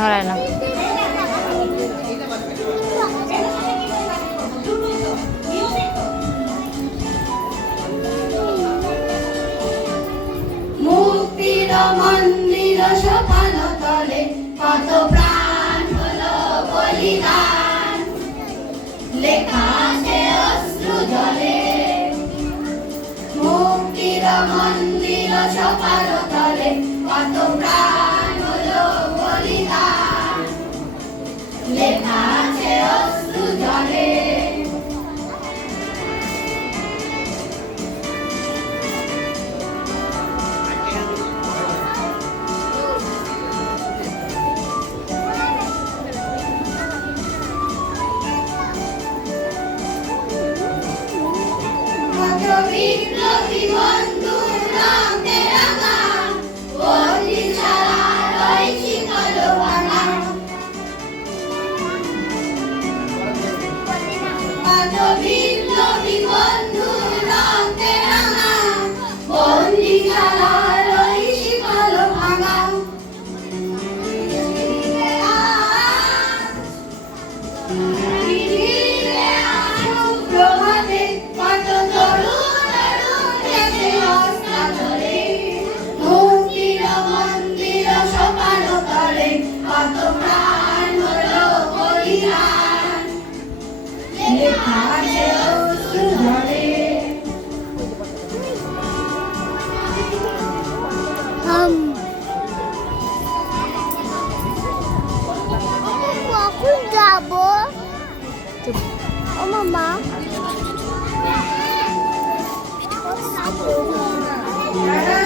ধরায় না। মুক্তির মন্দির সোপান তলে কত প্রাণ হলো বলিদান, লেখা আছে অশ্রু জলে। মুক্তির মন্দির সোপান তলে কত প্রাণ হলো বলিদান, লেখা আছে অশ্রু জলে। বিপ্লবী বন্ধুর রঙে রাঙা, বন্দি ছাড়া রই শিকল ভাঙা। কত বিপ্লবী বন্ধুর রঙে রাঙা, বন্দি ছাড়া রই শিকল ভাঙা। প্রভাতে কত তরুণ দেশে অস্ত্র ধরে, মুক্তির মন্দির সোপান তলে কত প্রাণ হলো বলিদান, লেখা আছে অশ্রু ঝরে। কখন যাবো ও মামা? তারা